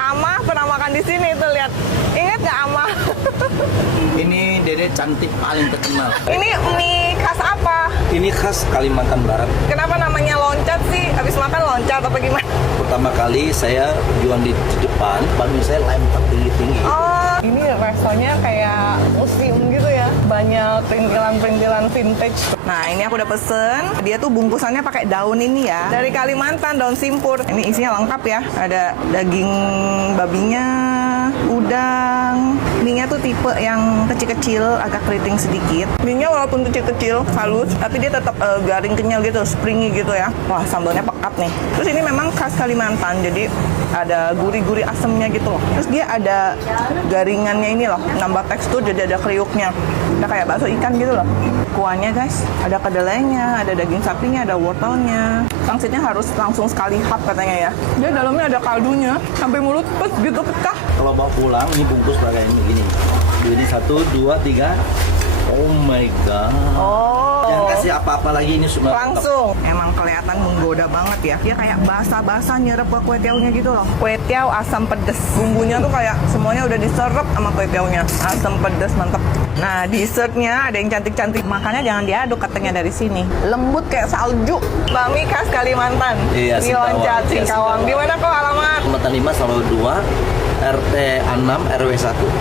Ama pernah makan di sini tuh, lihat. Ingat nggak Ama? Ini Dede cantik paling terkenal. Ini mie khas apa? Ini khas Kalimantan Barat. Kenapa namanya loncat sih? Habis makan loncat apa gimana? Pertama kali saya jual di depan, baru saya lempar tinggi-tinggi. Oh, ini restonya kayak museum gitu ya. Banyak perintilan-perintilan vintage. Nah, ini aku udah pesen. Dia tuh bungkusannya pakai daun ini ya. Dari Kalimantan, daun simpur. Ini isinya lengkap ya. Ada daging babinya, udang. Mie-nya tuh tipe yang kecil-kecil, agak keriting sedikit. Mie-nya walaupun kecil-kecil, halus, tapi dia tetap garing kenyal gitu, springy gitu ya. Wah, sambalnya pekat nih. Terus ini memang khas Kalimantan, jadi ada gurih-gurih asemnya gitu loh. Terus dia ada garingannya ini loh, nambah tekstur, jadi ada kriuknya. Udah kayak bakso ikan gitu loh. Kuahnya guys, ada kedelainya, ada daging sapinya, ada wortelnya. Pangsitnya harus langsung sekali hap katanya ya. Dia dalamnya ada kaldunya, sampai mulut pes gitu pecah. Kalau bawa pulang, ini bungkus pakai ini gini. Ini 1, 2, 3. Oh my god. Oh. Jangan kasih apa-apa lagi, ini sudah Langsung. Emang kelihatan menggoda banget ya. Dia kayak basah-basah nyerep ke kue tiaunya gitu loh. Kue tiaw asam pedes. Bumbunya tuh kayak semuanya udah diserap sama kue tiaunya. Asam pedes mantep. Nah, dessertnya ada yang cantik-cantik. Makannya jangan diaduk katanya dari sini. Lembut kayak salju. Bakmi khas Kalimantan. Iya, Mie Singkawang. loncat Iya, Singkawang. Singkawang. Di mana kok alamat? Kalimantan 5 Salur 2, RT 6 RW 1.